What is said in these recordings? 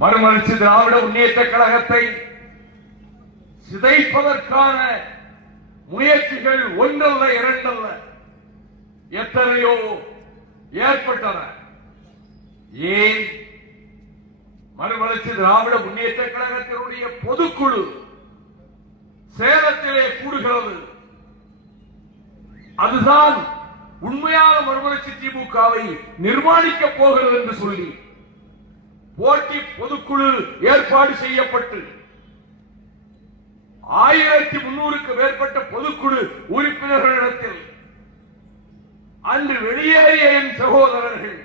மறுமலர்ச்சி திராவிட முன்னேற்ற கழகத்தை சிதைப்பதற்கான முயற்சிகள் ஒன்றல்ல இரண்டல்ல. எத்தனையோ ஏற்பட்டன. ஏன் மறுமலர்ச்சி திராவிட முன்னேற்ற கழகத்தினுடைய பொதுக்குழு சேலத்திலே கூடுகிறது? அதுதான் உண்மையான மறுமலர்ச்சி திமுகவை நிர்மாணிக்கப் போகிறது என்று சொல்லி போட்டி பொதுக்குழு ஏற்பாடு செய்யப்பட்டு ஆயிரத்தி முன்னூறுக்கு மேற்பட்ட பொதுக்குழு உறுப்பினர்களிடத்தில் அன்று வெளியேறிய என் சகோதரர்கள்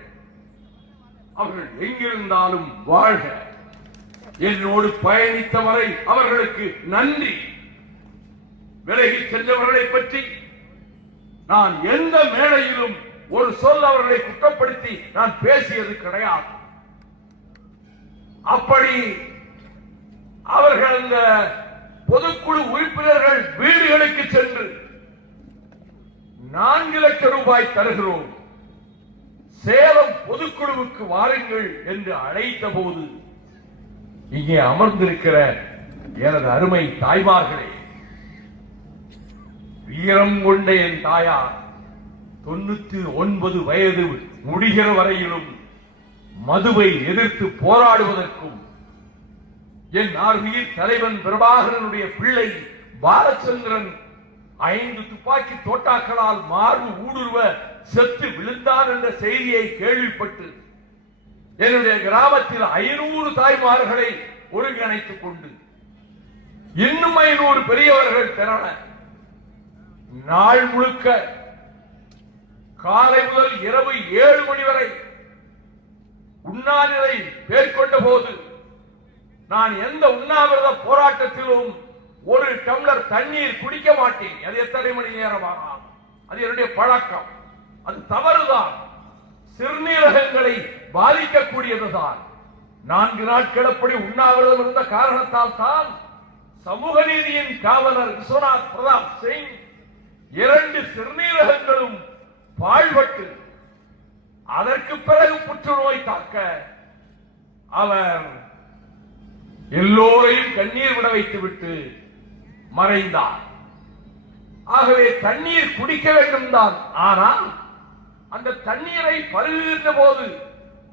அவர்கள் எங்கிருந்தாலும் வாழ்க. என்னோடு பயணித்தவரை அவர்களுக்கு நன்றி. விலகி சென்றவர்களை பற்றி நான் எந்த மேடையிலும் ஒரு சொல் அவர்களை குற்றப்படுத்தி நான் பேசியது கிடையாது. அப்படி அவர்கள் அந்த பொதுக்குழு உறுப்பினர்கள் வீடுகளுக்கு சென்று நான்கு லட்சம் ரூபாய் தருகிறோம். சேலம் பொதுக்குழுவுக்கு வாருங்கள் என்று அழைத்த போது இங்கே அமர்ந்திருக்கிற எனது அருமை தாய்மார்களே வீரம் கொண்ட என் தாயார் தொண்ணூத்தி ஒன்பது வயது முடிகிற வரையிலும் மதுவை எதிர்த்து போராடுவதற்கும் என் ஆர்மியில் தலைவன் பிரபாகரனுடைய பிள்ளை பாலச்சந்திரன் ஐந்து துப்பாக்கி தோட்டாக்களால் மார்பு ஊடுருவ செத்து விழுந்தான் என்ற செய்தியை கேள்விப்பட்டு என்னுடைய கிராமத்தில் ஐநூறு தாய்மார்களை ஒருங்கிணைத்துக் கொண்டு இன்னும் ஐநூறு பெரியவர்கள் திரள நாள் முழுக்க காலை முதல் இரவு ஏழு மணி வரை உண்ணாநிலை மேற்கொண்ட போது நான் எந்த உண்ணாவிரத போராட்டத்திலும் ஒரு டம்ளர் தண்ணீர் குடிக்க மாட்டேன். அது எத்தனை மணி நேரமாக? அது என்னுடைய பழக்கம். அது தவறுதான். சிறுநீரகங்களை பாதிக்கக்கூடியதுதான். நான்கு நாட்கள் அப்படி உண்ணாவிரதம் இருந்த காரணத்தால் தான் சமூக நீதியின் காவலர் விஸ்வநாத் பிரதாப் சிங் இரண்டு சிறுநீரகங்களும் பாழ்பட்டு அதற்கு பிறகு புற்றுநோய் தாக்க அவர் எல்லோரையும் கண்ணீர் விட வைத்துவிட்டு மறைந்தார். ஆகவே தண்ணீர் குடிக்க வேண்டும் தான் ஆனால் அந்த தண்ணீரை பருகுகின்ற போது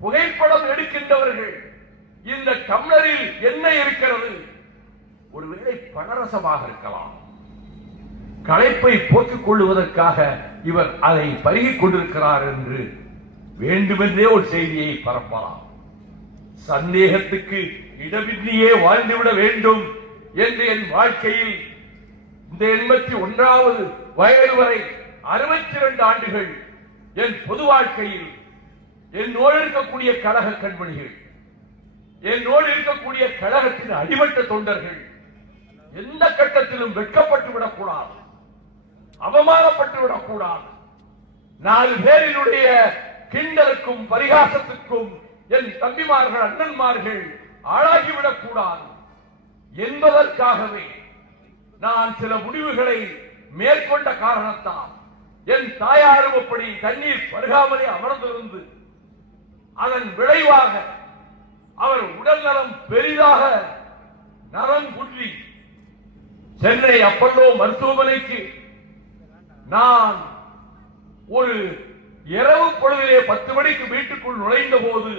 புகைப்படம் எடுக்கின்றவர்கள் இந்த டம்ளரில் என்ன இருக்கிறது? ஒருவேளை பணரசமாக இருக்கலாம். களைப்பை போக்கிக் கொள்வதற்காக இவர் அதை பருகிக் கொண்டிருக்கிறார் என்று வேண்டுமென்றே ஒரு செய்தியை பரப்பலாம். சந்தேகத்துக்கு இடமின்றியே வாழ்ந்துவிட வேண்டும் என்று என் வாழ்க்கையில் இந்த எண்பத்தி ஒன்றாவது வயது வரை அறுபத்தி இரண்டு ஆண்டுகள் என் பொது வாழ்க்கையில் என்னோடு இருக்கக்கூடிய கழக கண்மணிகள் என்னோடு இருக்கக்கூடிய கழகத்தின் அடிமட்ட தொண்டர்கள் எந்த கட்டத்திலும் வெட்கப்பட்டு விடக்கூடாது அவமானப்பட்டு விடக்கூடாது நாலு பேரினுடைய கிண்டலுக்கும் பரிகாசத்துக்கும் என் தம்பிமார்கள் அண்ணன்மார்கள் ஆளாகிவிடக் கூடாது என்பதற்காகவே நான் சில முடிவுகளை மேற்கொண்ட காரணத்தால் என் தாயாரும் அப்படி தண்ணீர் பருகாமலே அமர்ந்திருந்து அதன் விளைவாக அவர் உடல் நலம் பெரிதாக நலம் குன்றி சென்னை அப்பல்லோ மருத்துவமனைக்கு நான் ஒரு இரவு பொழுதிலே பத்து மணிக்கு வீட்டுக்குள் நுழைந்த போது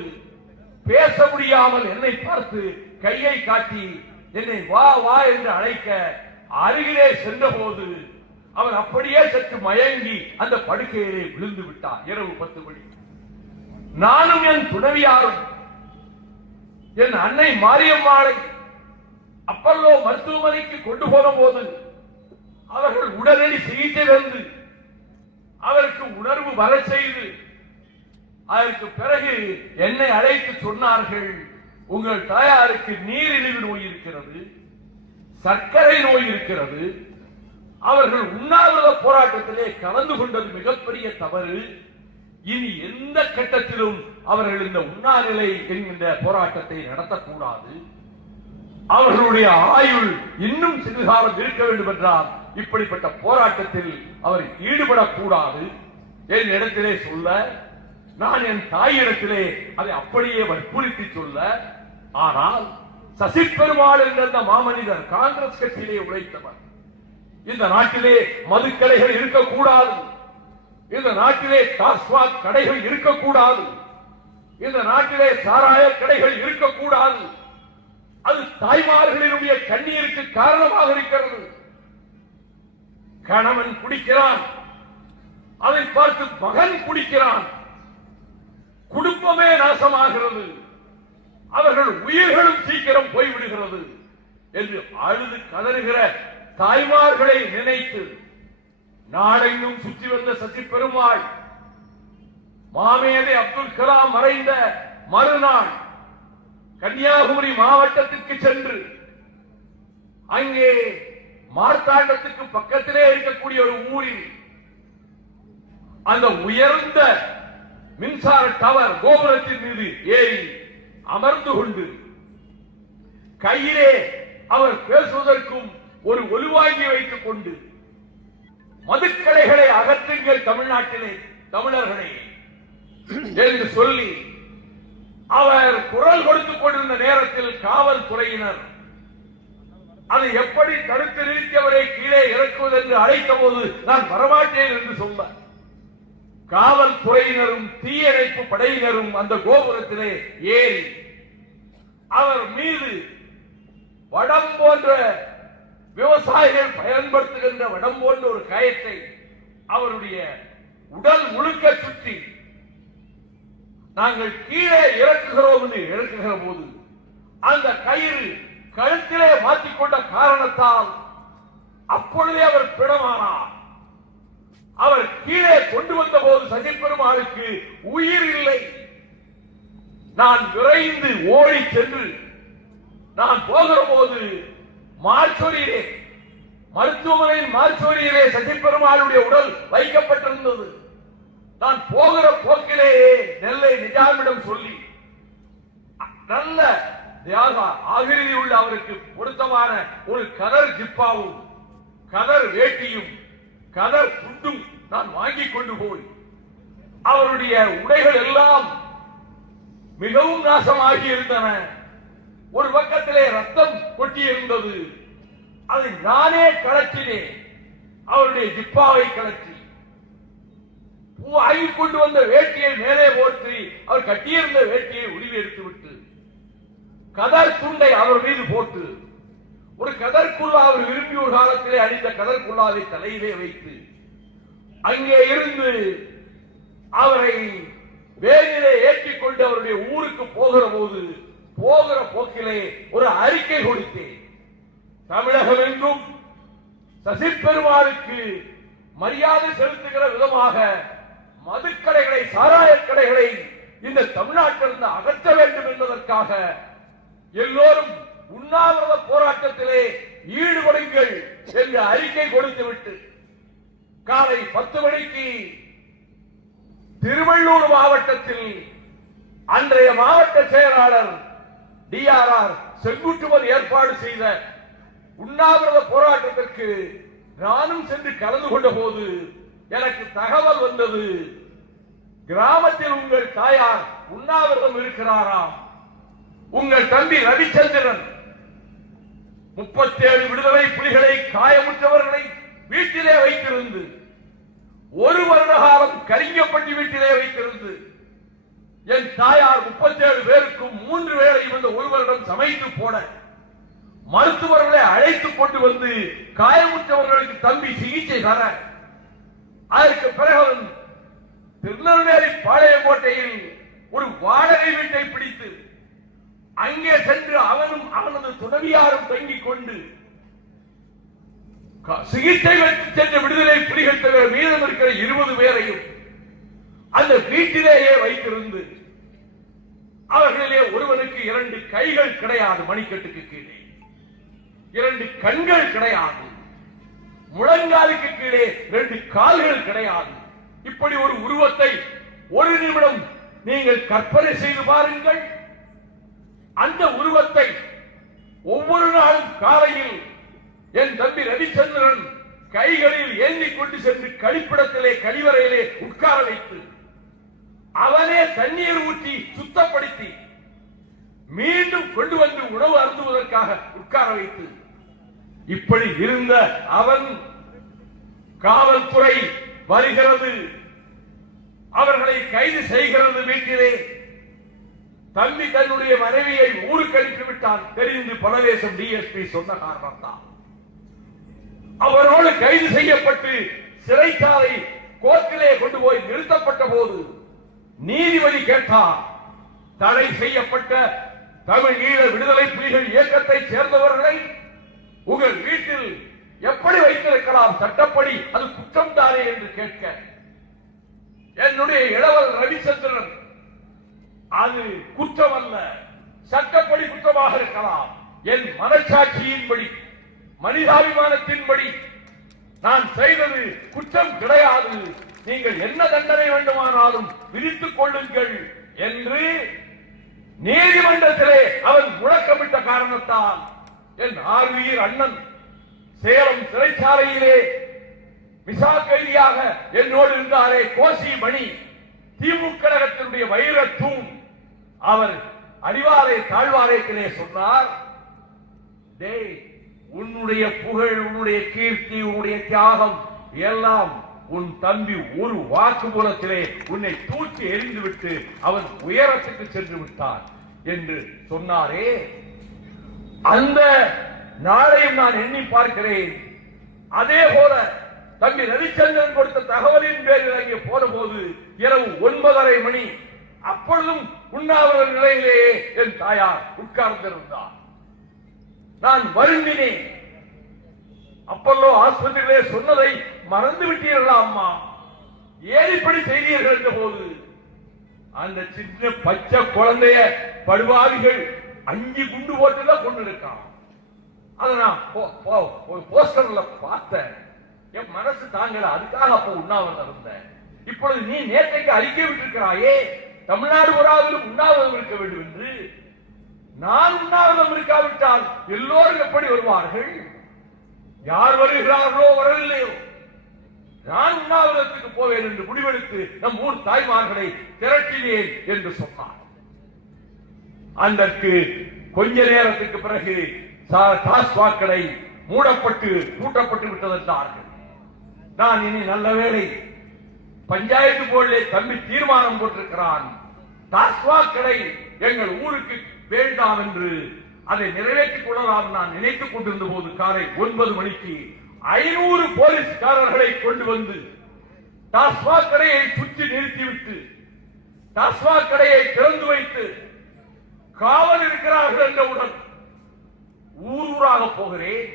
பேச முடியாமல் என்னை பார்த்து கையை காட்டி என்னை வா வா என்று அழைக்க அருகிலே சென்ற போது அவர் அப்படியே சற்று மயங்கி அந்த படுக்கையிலே விழுந்து விட்டார் இரவு பத்து மணி. நானும் என் துணவியாரும் என் அன்னை மாரியம்மாளை அப்பல்லோ மருத்துவமனைக்கு கொண்டு போன போது அவர்கள் உடனடி சிகிச்சை தந்து அவருக்கு உணர்வு வர செய்து அதற்கு பிறகு என்னை அழைத்து சொன்னார்கள் உங்கள் தாயாருக்கு நீரிழிவு நோய் இருக்கிறது சர்க்கரை நோய் இருக்கிறது. அவர்கள் உண்ணாவிரத போராட்டத்திலே கலந்து கொண்டது மிகப்பெரிய தவறு. இனி எந்த கட்டத்திலும் அவர்கள் இந்த உண்ணாநிலை என்கின்ற போராட்டத்தை நடத்தக்கூடாது. அவர்களுடைய ஆயுள் இன்னும் சிறிது காலம் இருக்க வேண்டும் என்றால் இப்படிப்பட்ட போராட்டத்தில் அவர் ஈடுபடக்கூடாது. என் இடத்திலே சொல்ல நான் என் தாயிடத்திலே அதை அப்படியே வற்புறுத்தி சொல்ல. ஆனால் சசி பெருமாள் என்ற அந்த மாமனிதர் காங்கிரஸ் கட்சியிலே உழைத்தவர். இந்த நாட்டிலே மதுக்கடைகள் இருக்கக்கூடாது. இந்த நாட்டிலே டாஸ்மாக் கடைகள் இருக்கக்கூடாது. இந்த நாட்டிலே சாராய கடைகள் இருக்கக்கூடாது. அது தாய்மார்களினுடைய கண்ணீருக்கு காரணமாக இருக்கிறது. கணவன் குடிக்கிறான். அதை பார்த்து மகன் குடிக்கிறான். குடும்பமே நாசமாகிறது. அவர்கள் உயிர்களும் சீக்கிரம் போய்விடுகிறது என்று அழுது கதறுகிற தாய்மார்களை நினைத்து நாடெங்கும் சுற்றி வந்த சசி பெருமாள் மாமேதை அப்துல் கலாம் மறைந்த மறுநாள் கன்னியாகுமரி மாவட்டத்திற்கு சென்று அங்கே மார்த்தாண்டத்துக்கு பக்கத்திலே இருக்கக்கூடிய ஒரு ஊரில் அந்த உயர்ந்த மின்சார டவர் கோபுரத்தின் மீது ஏறி அமர்ந்து கொண்டு கையிலே அவர் பேசுவதற்கும் ஒரு ஒலுவாங்கி வைத்துக் கொண்டு மதுக்கடைகளை அகற்றுங்கள் தமிழ்நாட்டிலே தமிழர்களே என்று சொல்லி அவர் குரல் கொடுத்துக் கொண்டிருந்த நேரத்தில் காவல்துறையினர் அதை எப்படி தடுத்து நிறுத்தியவரை கீழே இறக்குவது என்று அழைத்த போது நான் வரமாட்டேன் என்று சொன்னார். காவல்துறையினரும் தீயணைப்பு படையினரும் அந்த கோபுரத்திலே ஏறி அவர் மீது வடம் போன்ற விவசாயிகள் பயன்படுத்துகின்ற வடம் போன்ற ஒரு கயத்தை அவருடைய உடல் முழுக்க சுற்றி நாங்கள் கீழே இறக்குகிறோம் என்று இறக்குகிற போது அந்த கயிறு கழுத்திலே மாற்றிக்கொண்ட காரணத்தால் அப்பொழுதே அவர் பிணமானார். அவர் கீழே கொண்டு வந்த போது சஜித் பெருமாளுக்கு உயிர் இல்லை. நான் விரைந்து ஓடி சென்று நான் போகிற போது மார்ச்சொரியிலே மருத்துவமனையின் மார்ச்சொரியிலே சஜித் பெருமாளுடைய உடல் வைக்கப்பட்டிருந்தது. நான் போகிற போக்கிலேயே நெல்லை நிஜாமிடம் சொல்லி நல்ல தியாக ஆகிருதி உள்ள அவருக்கு பொருத்தமான ஒரு கதர் ஜிப்பாவும் கதர் வேட்டியும் கதர் துண்டும் நான் வாங்கி கொண்டு போய் அவருடைய உடைகள் எல்லாம் மிகவும் நாசமாகி இருந்தன. ஒரு பக்கத்திலே ரத்தம் கொட்டியிருந்தது. அதை நானே கலற்றினேன் அவருடைய ஜிப்பாவை கலற்றி வாங்கி கொண்டு வந்த வேட்டியை மேலே போற்றி அவர் கட்டியிருந்த வேட்டியை உருவி எடுத்து விட்டு கதர் துண்டை அவர் மீது போட்டு ஒரு கதற்குள்ளா அவர் விரும்பிய ஒரு காலத்திலே அணிந்த கதற்குள்ளாவை தலையிலே வைத்து அங்கே இருந்து அவரை வேலிலே ஏற்றிக் கொண்டு அவருடைய ஊருக்கு போகிற போது போகிற போக்கிலே ஒரு அறிக்கை கொடுத்தேன். தமிழகம் என்றும் சசி பெருமாளுக்கு மரியாதை செலுத்துகிற விதமாக மதுக்கடைகளை சாராய கடைகளை இந்த தமிழ்நாட்டிலிருந்து அகற்ற வேண்டும் என்பதற்காக எல்லோரும் உண்ணாவிரத போராட்டத்திலே ஈடுபடுங்கள் என்று அறிக்கை கொடுத்துவிட்டு காலை பத்து மணிக்கு திருவள்ளூர் மாவட்டத்தில் அன்றைய மாவட்ட செயலாளர் டிஆர்ஆர் செங்குட்டுவன் ஏற்பாடு செய்த உண்ணாவிரத போராட்டத்திற்கு நானும் சென்று கலந்து கொண்ட போது எனக்கு தகவல் வந்தது. கிராமத்தில் உங்கள் தாயார் உண்ணாவிரதம் இருக்கிறாராம். உங்கள் தம்பி ரவிச்சந்திரன் முப்பத்தேழு விடுதலை புலிகளை காயமுற்றவர்களை வீட்டிலே வைத்திருந்து ஒரு வருட காலம் கலிங்கப்பட்டி வீட்டிலே வைத்திருந்து என் தாயார் முப்பத்தேழு பேருக்கும் மூன்று பேரை இந்த ஒரு வருடம் சமைத்து போட மருத்துவர்களை அழைத்து கொண்டு வந்து காயமுற்றவர்களுக்கு தம்பி சிகிச்சை தர அதற்கு பிறகு திருநெல்வேலி பாளையங்கோட்டையில் ஒரு வாடகை வீட்டை பிடித்து அங்கே சென்று அவனும் அவனது துணவியாரும் தங்கிக் கொண்டு க- சிகிச்சை சென்ற விடுதலை புலிகள் தவிர மீதம் இருக்கிற இருபது பேரையும் அந்த வீட்டிலேயே வைத்திருந்து அவர்களிலே ஒருவனுக்கு இரண்டு கைகள் கிடையாது மணிக்கட்டுக்கு கீழே. இரண்டு கண்கள் கிடையாது. முழங்காலுக்கு கீழே ரெண்டு கால்கள் கிடையாது. இப்படி ஒரு உருவத்தை ஒரு நிமிடம் நீங்கள் கற்பனை செய்து பாருங்கள். அந்த உருவத்தை ஒவ்வொரு நாளும் காலையில் என் தம்பி ரவிச்சந்திரன் கைகளில் ஏந்திக் கொண்டு சென்று கழிப்பிடத்திலே கழிவறையிலே உட்கார வைத்து அவனே தண்ணீர் ஊற்றி சுத்தப்படுத்தி மீண்டும் கொண்டு வந்து உணவு அருந்துவதற்காக உட்கார வைத்து இப்படி இருந்த அவன் காவல்துறை வருகிறது. அவர்களை கைது செய்கிறது வீட்டிலே. தம்பி தன்னுடைய மனைவியை ஊருக்கு அனுப்பி விட்டான். தெரிந்து பரதேசம் டிஎஸ்பி சொன்ன காரணம்தான். அவரோடு கைது செய்யப்பட்டு சிறைச்சாலை கோர்ட்டிலே கொண்டு போய் நிறுத்தப்பட்ட போது நீதிபதி கேட்டார் தடை செய்யப்பட்ட தமிழ் ஈழ விடுதலை புலிகள் இயக்கத்தை சேர்ந்தவர்களை உங்கள் வீட்டில் எப்படி வைத்திருக்கலாம்? சட்டப்படி அது குற்றம் தானே என்று கேட்க என்னுடைய இளவல் ரவிச்சந்திரன் அது குற்றம் அல்ல சட்டப்படி குற்றமாக இருக்கலாம். என் மனசாட்சியின்படி மனிதாபிமானத்தின்படி நான் செய்தது குற்றம் கிடையாது. நீங்கள் என்ன தண்டனை வேண்டுமானாலும் விதித்துக் கொள்ளுங்கள் என்று நீதிமன்றத்திலே அவன் முழக்கமிட்ட காரணத்தால் என் ஆர்வியர் அண்ணன் சேலம் சிறைச்சாலையிலே விசா கைதியாக என்னோடு இருந்தாரே கோசி மணி. திமுக கழகத்தினுடைய வைர தூண் அவர் அடிவாரை தாழ்வாரத்திலே சொன்னார் டேய் உன்னுடைய புகழ் உன்னுடைய கீர்த்தி உன்னுடைய தியாகம் எல்லாம் உன் தம்பி ஒரு வாக்குமூலத்திலே உன்னை தூக்கி எறிந்துவிட்டு அவன் உயரத்துக்கு சென்று விட்டான் என்று சொன்னாரே. அந்த நாளையும் நான் எண்ணி பார்க்கிறேன். அதே போல தம்பி ரவிச்சந்திரன் கொடுத்த தகவலின் பேரில் அங்கே போன போது இரவு ஒன்பதரை மணி அப்பொழுதும் உண்ணாவிரத நிலையிலேயே என் தாயார் உட்கார்ந்திருந்தார். நான் வருந்தினேன். அப்பல்லோ ஆஸ்பத்திரியிலே சொன்னதை மறந்து விட்டீர்களா அம்மா ஏன் இப்படி செய்தீர்கள் என்ற போது அந்த சின்ன பச்சை குழந்தைய படுவாதிகள் அஞ்சு குண்டு போட்டுதான் கொண்டு இருக்கான் அதை நான் போ- போஸ்டர்ல பார்த்தேன். என் மனசு தாங்கல அதுக்காக அப்ப உண்ணாவிரதம் இருந்தேன். இப்பொழுது நீ நேற்றைக்கு அறிக்கை விட்டிருக்கிறாயே தமிழ்நாடு புறாவிலும் உண்ணாவிரதம் இருக்க வேண்டும் என்று. நான் உண்ணாவிரதம் இருக்காவிட்டால் எல்லோரும் எப்படி வருவார்கள்? யார் வருகிறார்களோ வரவில்லையோ. நான் உண்ணாவிரதத்துக்கு போவேன் என்று முடிவெடுத்து நம் ஊர் தாய்மார்களை திரட்டினேன் என்று சொன்னார். அதற்கு கொஞ்ச நேரத்துக்கு பிறகு சா- டாஸ்மாக் மூடப்பட்டு பூட்டப்பட்டு விட்டதென்றார்கள் நான் இனி நல்ல வேலை பஞ்சாயத்து போர்டிலே தம்பி தீர்மானம் போட்டிருக்கிறான். டாஸ்மாக் கடை எங்கள் ஊருக்கு வேண்டாம் என்று அதை நிறைவேற்றிக் கொள்ளலாம் நான் நினைத்துக் கொண்டிருந்த போது காலை ஒன்பது மணிக்கு ஐநூறு போலீஸ்காரர்களை கொண்டு வந்து டாஸ்மாக் கடையை சுற்றி நிறுத்திவிட்டு டாஸ்மாக் கடையை திறந்து வைத்து காவல் இருக்கிறார்கள் என்றவுடன் ஊர் ஊராக போகிறேன்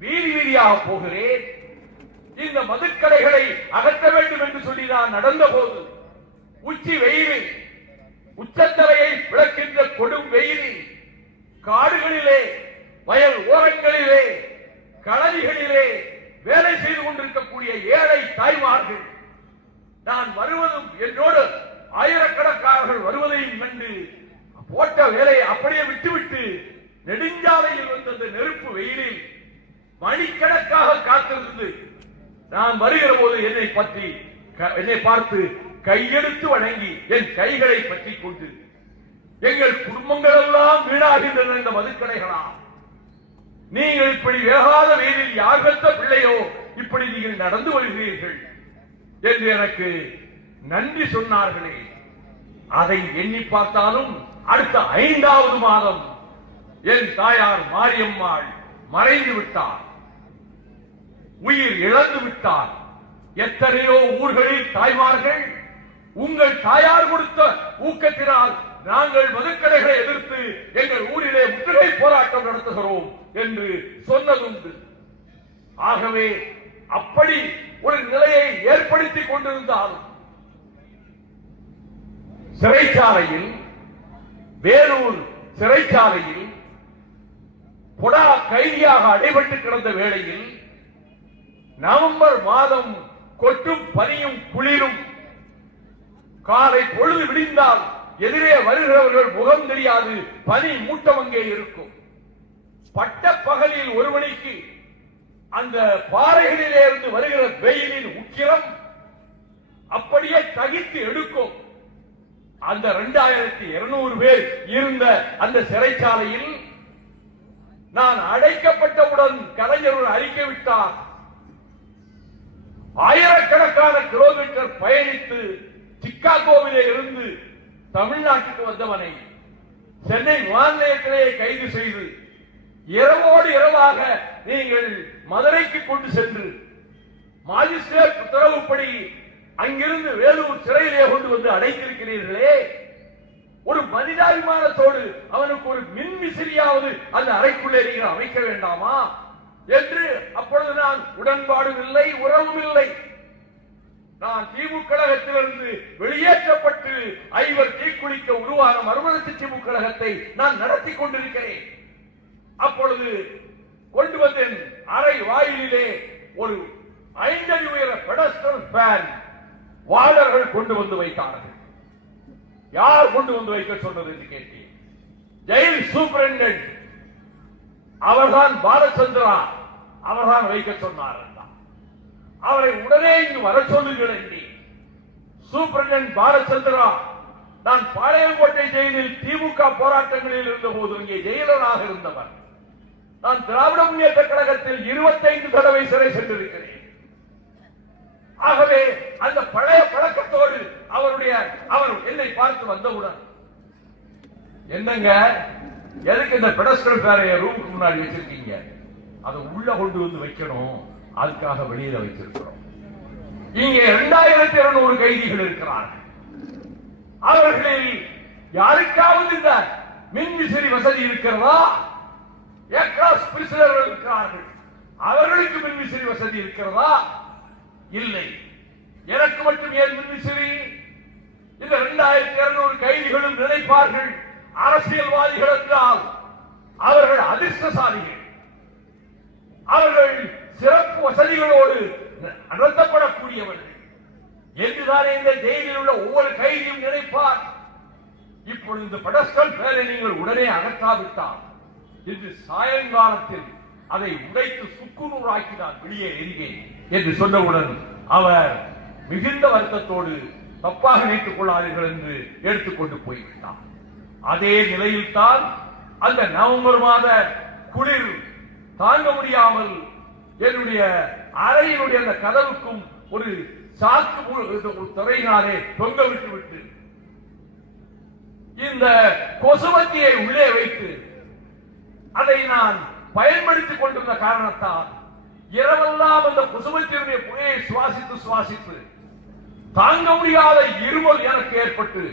வீதி வீதியாக போகிறேன் இந்த மதுக்கடைகளை அகற்ற வேண்டும் என்று சொல்லி நான் நடந்த போது உச்சி வெயிலில் உச்சத்தலையை விளக்கின்ற கொடும் வெயிலில் காடுகளிலே வயல் ஓரங்களிலே களரிகளிலே வேலை செய்து கொண்டிருக்கக்கூடிய ஏழை தாய்மார்கள் நான் வருவதும் என்னோடு ஆயிரக்கணக்கானவர்கள் வருவதையும் கண்டு போட்ட வேலையை அப்படியே விட்டுவிட்டு நெடுஞ்சாலையில் வந்த நெருப்பு வெயிலில் மணிக்கணக்காக காத்திருந்து நான் வருகிற போது என்னை பற்றி க- என்னை பார்த்து கையெடுத்து வணங்கி என் கைகளை பற்றி கொண்டு. எங்கள் குடும்பங்கள் எல்லாம் வீணாகின்றன இந்த மதுக்கடைகளா நீங்கள் இப்படி வேகாத வெயிலில் யார் பெற்ற பிள்ளையோ இப்படி நீங்கள் நடந்து வருகிறீர்கள் என்று எனக்கு நன்றி சொன்னார்களே. அதை எண்ணி பார்த்தாலும் அடுத்த ஐந்தாவது மாதம் என் தாயார் மாரியம்மாள் மறைந்து விட்டார். உயிர் இழந்து விட்டார். எத்தனையோ ஊர்களில் தாய்மார்கள் உங்கள் தாயார் கொடுத்த ஊக்கத்தினால் நாங்கள் மதுக்கடைகளை எதிர்த்து எங்கள் ஊரிலே முற்றுகை போராட்டம் நடத்துகிறோம் என்று சொன்னதுண்டு. ஆகவே அப்படி ஒரு நிலையை ஏற்படுத்திக் கொண்டிருந்தாலும் சிறைச்சாலையில் வேலூர் சிறைச்சாலையில் கொடா கைதியாக அடைபட்டு கிடந்த வேளையில் நவம்பர் மாதம் கொட்டும் பனியும் குளிரும். காலை பொழுது விடிந்தால் எதிரே வருகிறவர்கள் முகம் தெரியாது பனி மூட்டம் அங்கே இருக்கும். பட்ட பகலில் ஒரு மணிக்கு அந்த பாறைகளிலே இருந்து வருகிற வெயிலின் உக்கிரம் அப்படியே தகித்து எடுக்கும். அந்த இரண்டாயிரத்தி இருநூறு பேர் இருந்த அந்த சிறைச்சாலையில் நான் அடைக்கப்பட்டவுடன் கலைஞர் ஒரு அறிக்கை விட்டார். ஆயிரக்கணக்கான கிலோமீட்டர் பயணித்து சிக்காகோவிலே இருந்து தமிழ்நாட்டுக்கு வந்தவனை சென்னை விமான நிலையத்திலே கைது செய்து இரவோடு இரவாக நீங்கள் மதுரைக்கு கொண்டு சென்று மாஜிஸ்ட்ரேட் உத்தரவுப்படி அங்கிருந்து வேலூர் சிறையிலே கொண்டு வந்து அடைத்திருக்கிறீர்களே. ஒரு மனிதாபிமானத்தோடு அவனுக்கு ஒரு மின் விசிறியாவது அந்த அறைக்குள்ளே நீங்கள் அமைக்க வேண்டாமா? என்று அப்பொழுது நான் உடன்பாடும் இல்லை உறவும் இல்லை நான் திமுக கழகத்திலிருந்து வெளியேற்றப்பட்டு ஐவர் தீக்குளிக்க உருவான மறுமலர்ச்சி திமுக கழகத்தை நான் நடத்தி கொண்டிருக்கிறேன். அப்பொழுது கொண்டு வந்தேன் அறை வாயிலே ஒரு ஐந்தடி உயர பெடஸ்டல் ஃபேன் வாடர்கள் கொண்டு வந்து வைத்தார்கள். யார் கொண்டு வந்து வைக்க சொன்னது என்று கேட்டேன். ஜெயில் சூப்பரண்டன்ட் அவர்தான் பாலச்சந்திரா. அவர்தான் வைக்க சொன்னார் என்றார். அவரை உடனே இங்கு வர சொல்லுங்கள் என்று. சூப்பரண்டன்ட் பாலச்சந்திரா நான் பாளையங்கோட்டை ஜெயிலில் திமுக போராட்டங்களில் இருந்த போது இங்கே ஜெயிலராக இருந்தவர். நான் திராவிட முன்னேற்ற கழகத்தில் இருபத்தைந்து தடவை சிறை சென்றிருக்கிறேன். ஆகவே அந்த பழைய பழக்கத்தோடு அவருடைய அவர் என்னை பார்த்து வந்தவுடன் என்னங்க எதுக்கு இந்த பெடஸ்டல் பேரைய ரூமுக்கு முன்னாடி வச்சிருக்கீங்க? அதை உள்ள கொண்டு வந்து வைக்கணும். அதுக்காக வெளியில வைத்திருக்கிறோம். இங்க இரண்டாயிரத்தி இருநூறு கைதிகள் இருக்கிறார்கள். அவர்களில் யாருக்காவது இந்த மின் விசிறி வசதி இருக்கிறதா? ஏக்ராஸ் பிரிசிலர்கள் இருக்கிறார்கள். அவர்களுக்கு மின் விசிறி வசதி இருக்கிறதா? இல்லை. எனக்கு மட்டும் ஏன் மின் விசிறி இந்த இரண்டாயிரத்தி இருநூறு கைதிகளும் நினைப்பார்கள் அரசியல்வாதிகள் என்றால் அவர்கள் அதிர்ஷ்டசாலிகள். அவர்கள் சிறப்பு வசதிகளோடு நடத்தப்படக்கூடியவர்கள் என்றுதான் இந்த ஜெயிலில் உள்ள ஒவ்வொரு கைதியும் நினைப்பார். இப்பொழுது இந்த பெடஸ்டல் பேரை நீங்கள் உடனே அகற்றாவிட்டால் இன்று சாயங்காலத்தில் அதை உடைத்து சுக்குநூறாக்கினார் வெளியே எறிவேன் என்று சொன்னவுடன் அவர் மிகுந்த வருத்தத்தோடு தப்பாக நினைத்துக் கொள்ளாதீர்கள் என்று எடுத்துக்கொண்டு போய்விட்டார். அதே நிலையில் தான் அந்த நவம்பர் மாத குளிர் தாங்க முடியாமல் என்னுடைய அறையினுடைய அந்த கதவுக்கும் ஒரு சாக்கு ஒரு துறையினாலே தொங்க விட்டு விட்டு இந்த கொசுவத்தியை உள்ளே வைத்து அதை நான் பயன்படுத்திக் கொண்டிருந்த காரணத்தால் இரவெல்லாம் அந்த குசுமத்தினுடைய புகையை சுவாசித்து சுவாசித்து தாங்க முடியாத இருமல் எனக்கு ஏற்பட்டு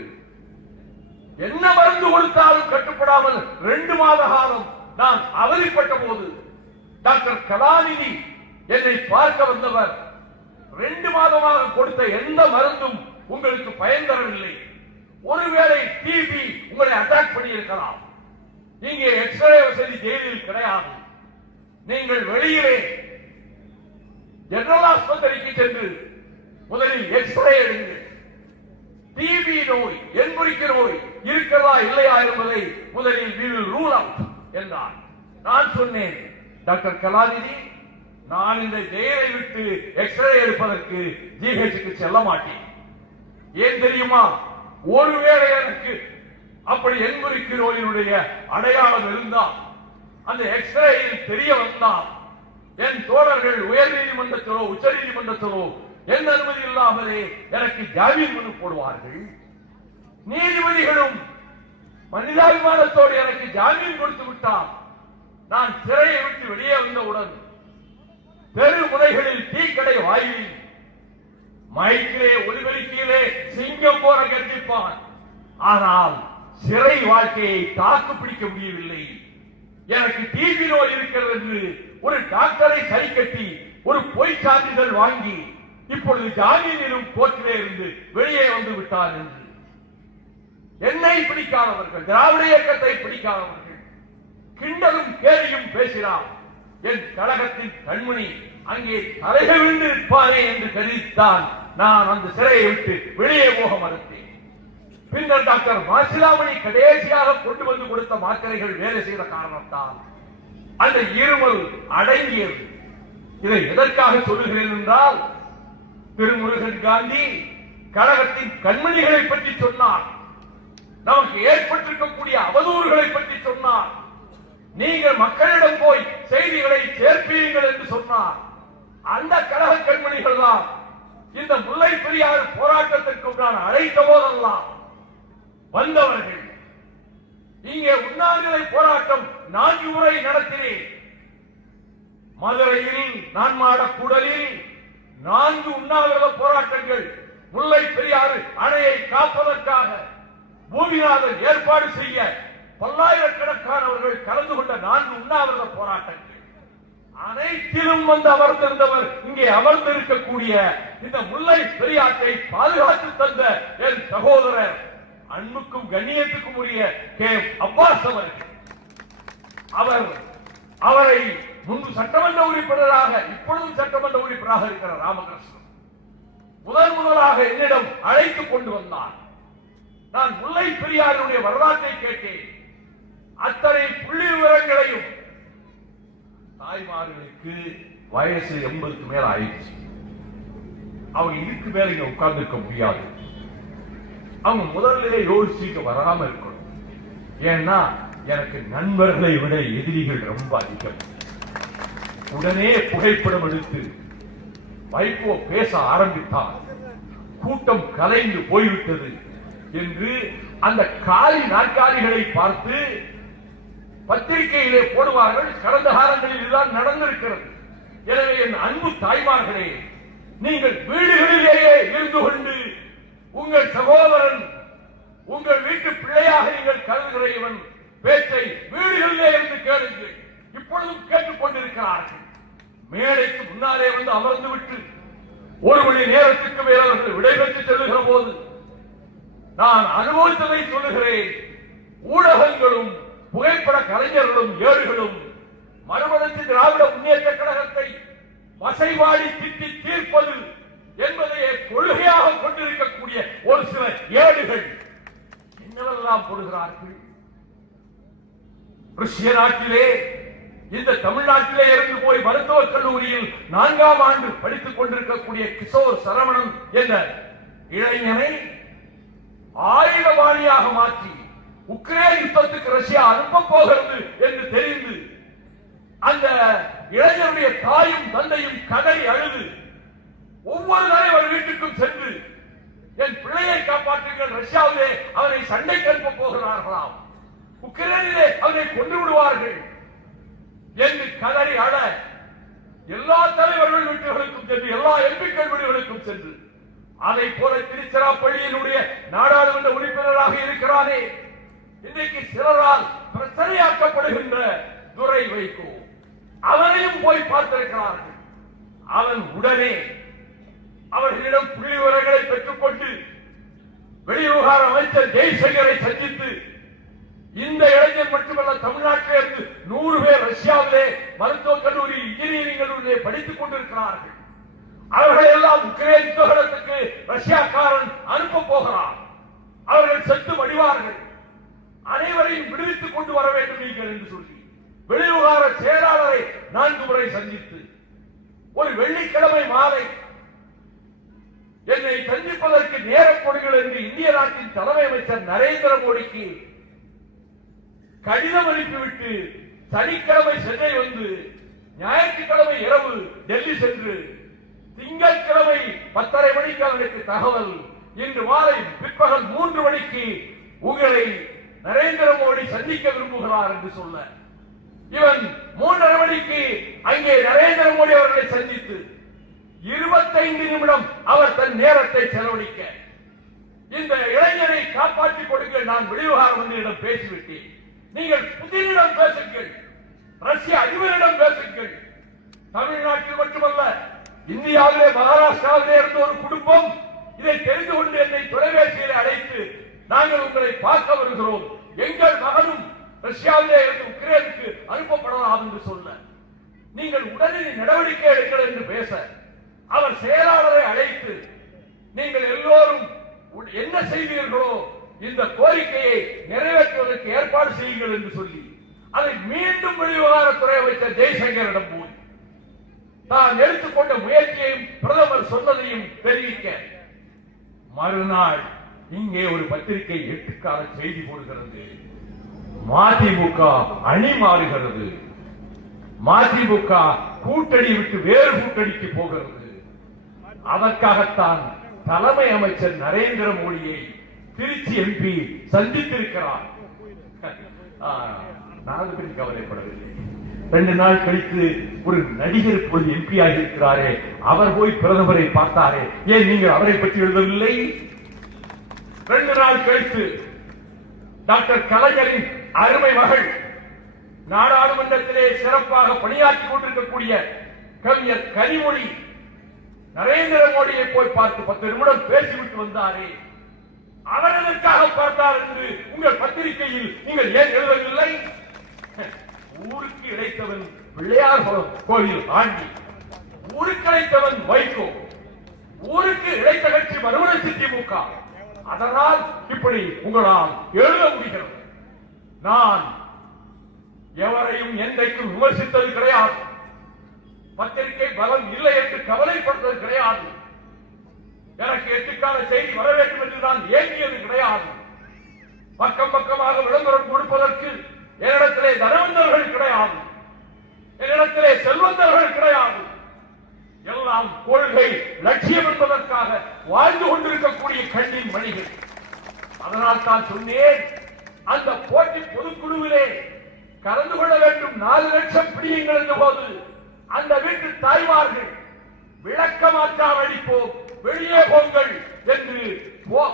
என்ன மருந்து கொடுத்தாலும் கட்டுப்படாமல் ரெண்டு மாத காலம் நான் அவதிப்பட்ட போது டாக்டர் கலாநிதி என்னை பார்க்க வந்தவர். ரெண்டு மாதமாக கொடுத்த எந்த மருந்தும் உங்களுக்கு பயன் தரவில்லை. ஒருவேளை டிபி உங்களை அட்டாக் பண்ணி இருக்கலாம் இங்கே எக்ஸ்ரே வசதி ஜெயிலில் கிடையாது. நீங்கள் வெளியிலே ஜெனரல் ஆஸ்பத்திரிக்கு சென்று முதலில் எக்ஸ்ரே எடுங்கள் டிபி நோய் என்புரிக்க நோய் இருக்கிறதா இல்லையா என்பதை முதலில் ரூல் அவுட் என்றார். நான் சொன்னேன். டாக்டர் கலாநிதி நான் இந்த ஜெயலை விட்டு எக்ஸ்ரே எடுப்பதற்கு ஜிஹெச்சுக்கு செல்ல மாட்டேன். ஏன் தெரியுமா? ஒருவேளை எனக்கு அப்படி என்புரிக்கு நோயினுடைய அடையாளம் இருந்தால் அந்த எக்ஸ்ரேயில் தெரிய வந்தால் என் தோழர்கள் உயர் நீதிமன்றத்திலோ உச்ச நீதிமன்றத்திலோ என் அனுமதி இல்லாமலே எனக்கு ஜாமீன் மனு போடுவார்கள். நீதிபதிகளும் மனிதாபிமானத்தோடு எனக்கு ஜாமீன் கொடுத்து விட்டால் நான் சிறையை விட்டு வெளியே வந்தவுடன் தெரு முனைகளில் தீக்கடை வாயிலில் மைக்கிலே ஒலிபெருக்கியிலே சிங்கம் போல கண்டிப்பான் ஆனால் சிறை வாழ்க்கையை தாக்கு பிடிக்க முடியவில்லை. எனக்கு டிபி நோய் இருக்கிறது என்று ஒரு டாக்டரை சரி கட்டி ஒரு பொய் சான்றிதழ் வாங்கி இப்பொழுது ஜாமீனிலும் கோர்ட்டிலே இருந்து வெளியே வந்து விட்டார் என்று. என்னை பிடிக்காதவர்கள் திராவிட இயக்கத்தை பிடிக்காதவர்கள் கிண்டலும் கேலியும் பேசினார் என் கழகத்தின் கண்மணி அங்கே தலைகவிழ்ந்து நிற்பானே என்று தெரிவித்தான். நான் அந்த சிறையை விட்டு வெளியே போக மறுத்தேன். பின்னர் டாக்டர் மாசிலாமணி கடைசியாக கொண்டு வந்து கொடுத்த மாத்திரைகள் வேலை செய்த காரணத்தால் அந்த இருமல் அடங்கியது. இதை எதற்காக சொல்லுகிறேன் என்றால் திருமுருகன் காந்தி கழகத்தின் கண்மணிகளை பற்றி சொன்னார். நமக்கு ஏற்பட்டிருக்கக்கூடிய அவதூறுகளை பற்றி சொன்னார். நீங்கள் மக்களிடம் போய் செய்திகளை சேர்ப்பீர்கள் என்று சொன்னார். அந்த கழக கண்மணிகள் தான் இந்த முல்லை பெரியாறு போராட்டத்திற்கு நான் அழைத்த போதெல்லாம் வந்தவர்கள் இங்கே உண்ணாநிலை போராட்டம் நான்கு முறை நடத்தினேன். மதுரையில் நான்மாடக்கூடலில் நான்கு உண்ணாவிரத போராட்டங்கள் முல்லை பெரியாறு அணையை காப்பதற்காக பூமிநாதன் ஏற்பாடு செய்ய பல்லாயிரக்கணக்கானவர்கள் கலந்து கொண்ட நான்கு உண்ணாவிரத போராட்டங்கள். அனைத்திலும் வந்து அமர்ந்திருந்தவர் இங்கே அமர்ந்திருக்கக்கூடிய இந்த முல்லை பெரியாற்றை பாதுகாத்து தந்த என் சகோதரர் அன்புக்கும் கண்ணியத்துக்கும் உரிய கே. அப்பாஸ் அவர்கள். அவர் அவரை முன்பு சட்டமன்ற உறுப்பினராக இப்பொழுதும் சட்டமன்ற உறுப்பினராக இருக்கிற ராமகிருஷ்ணன். முதன் முதலாக என்னிடம் அழைத்துக் கொண்டு வந்தார். நான் முல்லை பெரியாருடைய வரலாற்றை கேட்டேன். அத்தனை புள்ளி விவரங்களையும் தாய்மார்களுக்கு வயசு எண்பதுக்கு மேல ஆயிடுச்சு. அவங்க இதுக்கு மேல இங்க உட்கார்ந்து இருக்க முடியாது. அவங்க முதல்ல யோசிச்சுட்டு வராம இருக்கணும். ஏன்னா எனக்கு நண்பர்களை விட எதிரிகள் ரொம்ப அதிகம். உடனே புகைப்படம் எடுத்து வைகோ பேச ஆரம்பித்தார் கூட்டம் கலைந்து போய்விட்டது என்று அந்த காலி நாற்காலிகளை பார்த்து பத்திரிகையிலே போடுவார்கள். கடந்த காலங்களில் இதுதான் நடந்திருக்கிறது. எனவே என் அன்பு தாய்மார்களே நீங்கள் வீடுகளிலேயே இருந்து கொண்டு உங்கள் சகோதரன் உங்கள் வீட்டு பிள்ளையாக நீங்கள் கருதுகிற இவன் பேச்சை வீடுகளிலே இருந்து கேளுங்கள். இப்பொழுதும் கேட்டுக் கொண்டிருக்கிறார்கள். மேடைக்கு முன்னாலே வந்து அமர்ந்து விட்டு ஒரு மணி நேரத்துக்கு மேல் அவர்கள் விடைபெற்று செல்லுகிற போது நான் அனுபவித்ததை சொல்லுகிறேன். ஊடகங்களும் புகைப்பட கலைஞர்களும் ஏடுகளும் மறுமலர்ச்சி திராவிட முன்னேற்ற கழகத்தை வசைவாடி திட்டி தீர்ப்பது என்பதையே கொள்கையாக கொண்டிருக்கக்கூடிய ஒரு சில ஏடுகள் என்னவெல்லாம் போடுகிறார்கள்? ருஷ்ய நாட்டிலே இந்த தமிழ்நாட்டிலே இருந்து போய் மருத்துவக் கல்லூரியில் நான்காம் ஆண்டு படித்துக் கொண்டிருக்கக்கூடிய கிஷோர் சரவணன் என்ற இளைஞனை ஆயுதவாணியாக மாற்றி உக்ரைன் யுத்தத்துக்கு ரஷ்யா அனுப்ப போகிறது என்று தெரிந்து அந்த இளைஞருடைய தாயும் தந்தையும் கதறி அழுது. ஒவ்வொரு நாளை அவர் வீட்டுக்கும் சென்று என் பிள்ளையை காப்பாற்றுங்கள் ரஷ்யாவிலே அவரை சண்டை அனுப்ப போகிறார்களாம். உக்ரைனிலே அவரை கொண்டு விடுவார்கள் என்று கதறி அழ எல்லா தலைவர்கள் வீட்டுகளுக்கும் சென்று எல்லா எம்பிக்கள் வீடுகளுக்கும் சென்று அதை போல திருச்சிராப்பள்ளியினுடைய நாடாளுமன்ற உறுப்பினராக இருக்கிறானே இன்றைக்கு சிலரால் பிரச்சனையாக்கப்படுகின்ற துரை வைகோ அவனையும் போய் பார்த்திருக்கிறார்கள். அவன் உடனே அவர்களிடம் புள்ளி விவரங்களை பெற்றுக்கொண்டு வெளிவிவகார அமைச்சர் ஜெய்சங்கரை சந்தித்து இந்த இளைஞர் மட்டுமல்ல தமிழ்நாட்டில் இருந்து நூறு பேர் ரஷ்யாவிலே மருத்துவக் கல்லூரி இன்ஜினியரிங் கல்லூரியிலே படித்துக் கொண்டிருக்கிறார்கள். அவர்களை எல்லாம் உக்ரைன் யுத்தகலத்துக்கு ரஷ்யாக்காரன் அனுப்ப போகிறார் அவர்கள் செத்து வடிவார்கள். அனைவரையும் விடுவித்துக் கொண்டு வர வேண்டும் நீங்கள் என்று சொல்லி வெளிவிவகார செயலாளரை நான்கு முறை சந்தித்து ஒரு வெள்ளிக்கிழமை மாலை என்னை சந்திப்பதற்கு நேரம் கொடுங்கள் என்று இந்திய நாட்டின் தலைமை அமைச்சர் நரேந்திர மோடிக்கு கடிதம் அனுப்பிவிட்டு சனிக்கிழமை சென்னை வந்து ஞாயிற்றுக்கிழமை இரவு டெல்லி சென்று திங்கட்கிழமை பத்தரை மணிக்கு அவருக்கு தகவல் இன்று மாலை பிற்பகல் மூன்று மணிக்கு உங்களை நரேந்திர மோடி சந்திக்க விரும்புகிறார் என்று சொல்ல. இவன் மூன்றரை மணிக்கு அங்கே நரேந்திர மோடி அவர்களை சந்தித்து இருபத்தைந்து நிமிடம் அவர் தன் நேரத்தை செலவழிக்க. இந்த இளைஞரை காப்பாற்றிக் கொடுங்கள் நான் வெளிவகார மந்திரியிடம் பேசிவிட்டேன். நீங்கள் புதினிடம் பேசுங்கள் ரஷ்ய அதிபரிடம் பேசுங்கள். தமிழ்நாட்டில் மட்டுமல்ல இந்தியாவிலே மகாராஷ்டிராவிலே இருந்த ஒரு குடும்பம் இதை தெரிந்து கொண்டு என்னை தொலைபேசியில் அழைத்து நாங்கள் உங்களை பார்க்க வருகிறோம். எங்கள் மகனும் ரஷ்யாவிலே இருந்து உக்ரைனுக்கு அனுப்பப்படலாம் என்று சொல்ல. நீங்கள் உடனடி நடவடிக்கை எடுங்கள் என்று பேச. அவர் செயலாளரை அழைத்து நீங்கள் எல்லோரும் என்ன செய்வீர்களோ இந்த கோரிக்கையை நிறைவேற்றுவதற்கு ஏற்பாடு செய்யுங்கள் என்று சொல்லி அதை மீண்டும் வெளிவிவகாரத்துறை அமைச்சர் ஜெய்சங்கரிடம் போய் தான் எடுத்துக்கொண்ட முயற்சியையும் பிரதமர் சொன்னதையும் தெரிவிக்க மறுநாள் இங்கே ஒரு பத்திரிகை எட்டுக்கால செய்தி போடுகிறது. மதிமுக அணி மாறுகிறது மதிமுக கூட்டணி விட்டு வேறு கூட்டணிக்கு போகிறது. அதற்காகத்தான் தலைமை அமைச்சர் நரேந்திர மோடியை திருச்சி எம்பி சந்தித்திருக்கிறார். நான் பற்றி கவலைப்படவில்லை. ரெண்டு நாள் கழித்து ஒரு நடிகர் போய் எம்பி இருக்கிறாரே. அவர் போய் பிரதமரை பார்த்தாரே. ஏன் நீங்கள் அவரை பற்றி எழுதவில்லை? ரெண்டு நாள் கழித்து டாக்டர் கலைஞரின் அருமை மகள் நாடாளுமன்றத்திலே சிறப்பாக பணியாற்றிக் கொண்டிருக்கக்கூடிய கவிஞர் கனிமொழி நரேந்திர மோடியை போய் பார்த்து பத்து நிமிடம் பேசிவிட்டு வந்தாரே. அவர் எதற்காக பார்த்தார் என்று உங்கள் பத்திரிகையில் நீங்கள் ஏன் எழுதவில்லை? ஊருக்கு இழைத்தவன் பிள்ளையார் கோவில் ஆண்டி. ஊருக்கு இழைத்தவன் வைகோ. ஊருக்கு இழைத்த கட்சி மறுமலர்ச்சி திமுக அதனால் இப்படி உங்களால் எழுத முடிகிறது. நான் எவரையும் என்றைக்கும் விமர்சித்தது கிடையாது. பத்திரிகை பலம் இல்லை என்று கவலைப்படுத்தது கிடையாது. எனக்கு எட்டுக்கால செய்தி வர வேண்டும் என்று நான் ஏங்கியது கிடையாது. பக்கம் பக்கமாக விளம்பரம் கொடுப்பதற்கு என்னிடத்திலே தனவந்தர்கள் கிடையாது. என்னிடத்திலே செல்வந்தர்கள் கிடையாது. எல்லாம் கொள்கை லட்சியம் என்பதற்காக வாழ்ந்து கொண்டிருக்கக்கூடிய கண்ணின் மணிகள். அதனால் தான் சொன்னேன் அந்த போட்டி பொதுக்குழுவிலே கலந்து கொள்ள வேண்டும். நாலு லட்சம் பிடியுங்கள் என்ற போது அந்த வீட்டு தாய்மார்கள் விளக்கமாற்றால் அடிப்போம் வெளியே போங்கள் என்று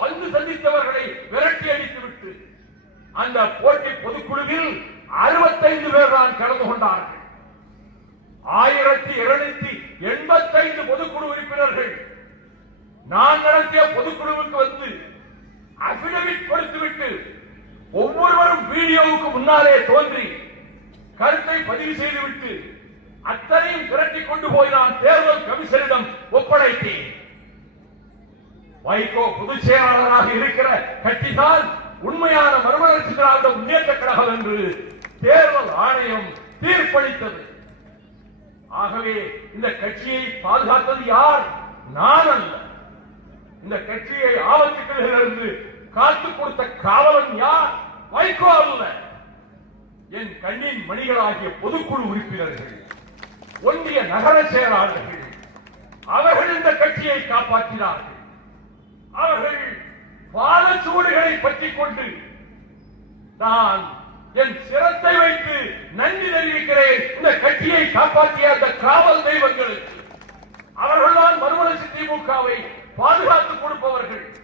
வந்து சந்தித்தவர்களை விரட்டி அடித்துவிட்டு அந்த போட்டி பொதுக்குழுவில் அறுபத்தைந்து பேர் தான் கலந்து கொண்டார்கள். ஆயிரத்தி இருநூத்தி எண்பத்தைந்து பொதுக்குழு உறுப்பினர்கள் நான் நடத்திய பொதுக்குழுவுக்கு வந்து அபிடமிட் கொடுத்துவிட்டு ஒவ்வொருவரும் வீடியோவுக்கு முன்னாலே தோன்றி கருத்தை பதிவு செய்துவிட்டு அத்தனையும் திரட்டி கொண்டு போய் நான் தேர்தல் கமிஷனிடம் ஒப்படைத்தேன். வைகோ பொதுச் செயலாளராக இருக்கிற கட்சிதான் உண்மையான மறுமலர்ச்சி திராவிட முன்னேற்ற கழகம் என்று தேர்தல் ஆணையம் தீர்ப்பளித்தது. ஆகவே இந்த கட்சியை பாதுகாத்தது யார்? நான் அல்ல. இந்த கட்சியை ஆபத்துக்களிலிருந்து காத்து கொடுத்த காவலன் யார்? வைகோ அல்ல. என் கண்ணின் மணிகளாகிய பொதுக்குழு உறுப்பினர்கள் ஒன்றிய நகர செயலாளர்கள் அவர்கள் இந்த கட்சியை காப்பாற்றினார்கள். அவர்கள் பாலச்சூடுகளை பற்றிக் கொண்டு நான் என் சிரத்தை வைத்து நன்றி தெரிவிக்கிறேன். இந்த கட்சியை காப்பாற்றிய அந்த காவல் தெய்வங்களுக்கு அவர்கள்தான் மறுமலர்ச்சி திமுகவை பாதுகாத்துக் கொடுப்பவர்கள்.